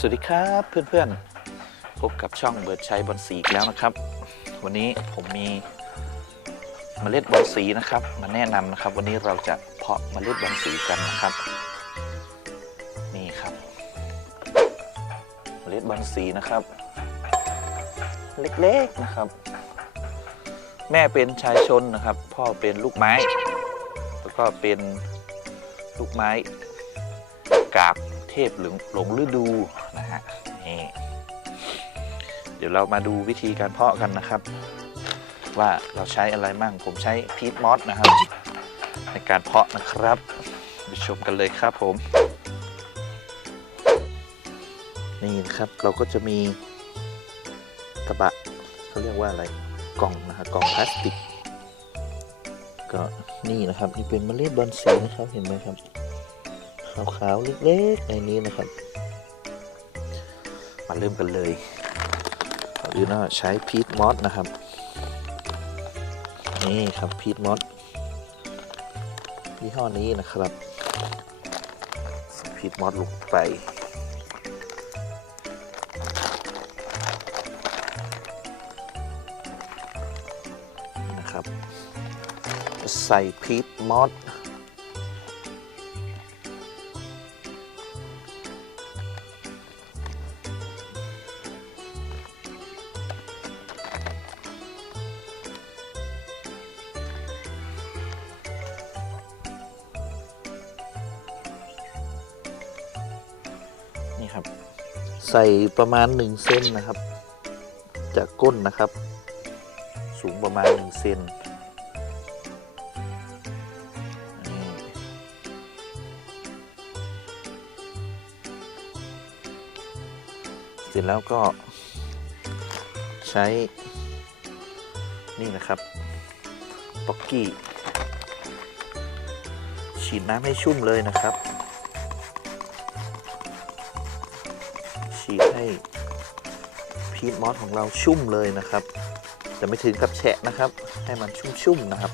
สวัสดีครับเพื่อนๆ พบกับช่องเบิร์ดชัยบอลสีอีกแล้วนะครับ วันนี้ผมมีเมล็ดบอลสีนะครับ มาแนะนำนะครับ วันนี้เราจะเพาะเมล็ดบอลสีกันนะครับ นี่ครับเมล็ดบอลสีนะครับ เล็กๆนะครับ แม่เป็นชายชนนะครับ พ่อเป็นลูกไม้ แล้วก็เป็นลูกไม้กาบ เทพหลงหลงฤดูนะฮะนี่เดี๋ยวเรามาดูวิธีการเพาะกันนะครับ ว่าเราใช้อะไรมั่งผมใช้พีทมอสนะครับ ในการเพาะนะครับไปชมกันเลยครับผม นี่นะครับเราก็จะมีกระบะเขาเรียกว่าอะไรกล่องนะฮะกล่องพลาสติกก็นี่นะครับนี่เป็นเมล็ดบอลสีนะครับเห็นไหมครับ ขาวๆเล็กๆในนี้นะครับ มาเริ่มกันเลยก่อนอื่นเราใช้พีทมอสนะครับ นี่ครับพีทมอสยี่ห้อนี้นะครับพีทมอสลงไปนะครับ ใส่พีทมอส ใส่ประมาณ1เซนนะครับ จากก้นนะครับ สูงประมาณ1เซนเสร็จแล้วก็ใช้นี่นะครับป๊อกกี้ฉีดน้ำให้ชุ่มเลยนะครับ ฉีดให้พีทมอสของเราชุ่มเลยนะครับแต่ไม่ถึงกับแฉะนะครับ ให้มันชุ่มๆนะครับ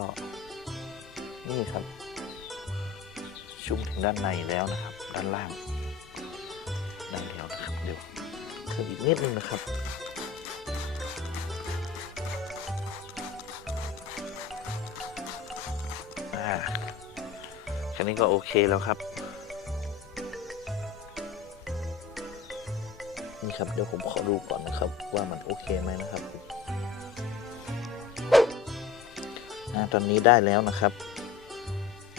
ก็นี่ครับ ชุ่มถึงด้านในแล้วนะครับ ด้านล่างได้แล้วนะครับเดี๋ยวเพิ่มอีกนิดนึงนะครับอ่าแค่นี้ก็โอเคแล้วครับ นี่ครับเดี๋ยวผมขอดูก่อนนะครับ ว่ามันโอเคไหมนะครับ ตอนนี้ได้แล้วนะครับ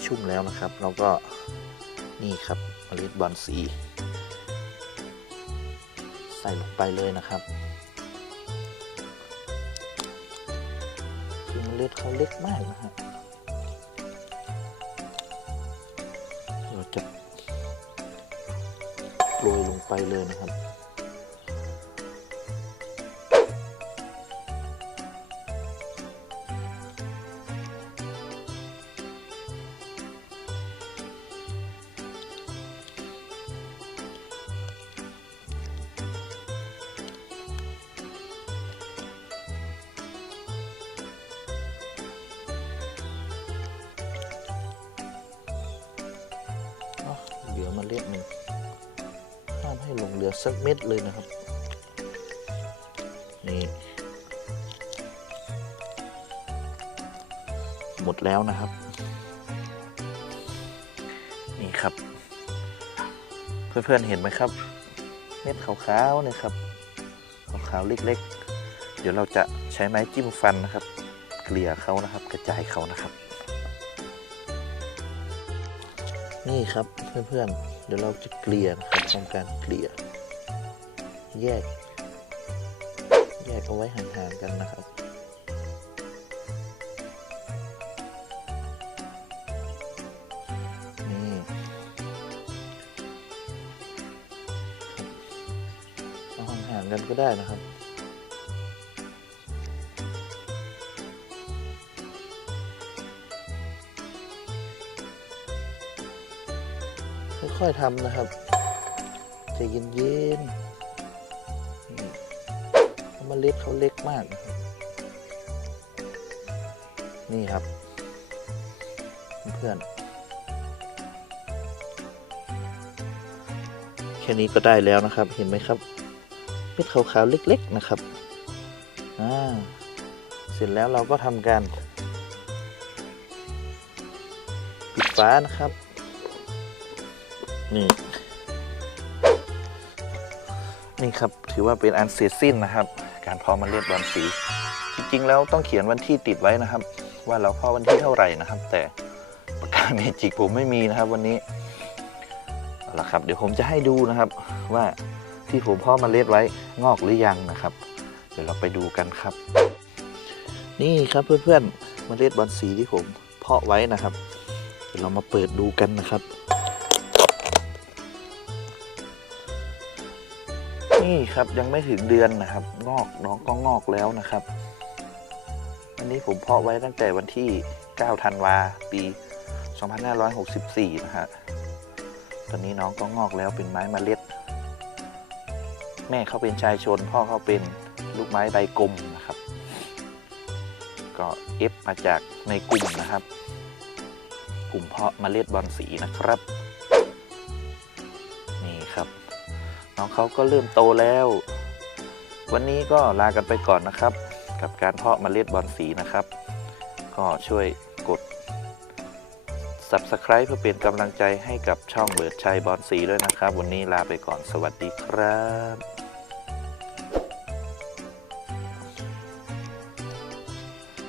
ชุ่มแล้วนะครับเราก็นี่ครับเมล็ดบอลสี ใส่ลงไปเลยนะครับคือเมล็ดเขาเล็กมากนะฮะเราจะโปรยลงไปเลยนะครับ เล็กหนึ่งห้ามให้หลงเหลือสักเม็ดเลยนะครับ นี่ หมดแล้วนะครับ นี่ครับ เพื่อนๆเห็นไหมครับ เม็ดขาวๆนี่ยครับขาวๆเล็กๆ เดี๋ยวเราจะใช้ไม้จิ้มฟันนะครับ เกลี่ยเขานะครับ กระจายเขานะครับ นี่ครับเพื่อนๆ เดี๋ยวเราจะเกลี่ยครับทำการเกลี่ย แยก แยกเอาไว้ห่างๆกันนะครับนี่เอาห่างๆกันก็ได้นะครับ ค่อยๆทำนะครับใจเย็นๆเพราะเมล็ดเขาเล็กมาก นี่ครับ เพื่อนแค่นี้ก็ได้แล้วนะครับ เห็นไหมครับเม็ดขาวๆเล็ก ๆนะครับอ่าเสร็จแล้วเราก็ทำการปิดฟ้านะครับ นี่ นี่ครับถือว่าเป็นอันเสร็จสิ้นนะครับ การเพาะเมล็ดบอลสี จริงๆ แล้วต้องเขียนวันที่ติดไว้นะครับ ว่าเราเพาะวันที่เท่าไหร่นะครับ แต่ปากกาเมจิกผมไม่มีนะครับ วันนี้เอาละครับเดี๋ยวผมจะให้ดูนะครับว่าที่ผมเพาะเมล็ดไว้งอกหรือยังนะครับ เดี๋ยวเราไปดูกันครับ นี่ครับเพื่อนๆเมล็ดบอลสีที่ผมเพาะไว้นะครับเดี๋ยวเรามาเปิดดูกันนะครับ นี่ครับยังไม่ถึงเดือนนะครับ งอกน้องก็งอกแล้วนะครับ อันนี้ผมเพาะไว้ตั้งแต่วันที่ 9 ธันวาปี 2564 นะฮะตอนนี้น้องก็งอกแล้วเป็นไม้มเมล็ด แม่เขาเป็นชายชน พ่อเขาเป็นลูกไม้ใบกลมนะครับ ก็เอฟมาจากในกลุ่มนะครับ กลุ่มเพาะเมล็ดบอลสีนะครับ น้องเขาก็เริ่มโตแล้ว วันนี้ก็ลากันไปก่อนนะครับ กับการเพาะเมล็ดบอลสีนะครับ ก็ช่วยกด Subscribe เพื่อเป็นกำลังใจให้กับช่องเบิร์ดชัยบอลสีด้วยนะครับ วันนี้ลาไปก่อนสวัสดีครับ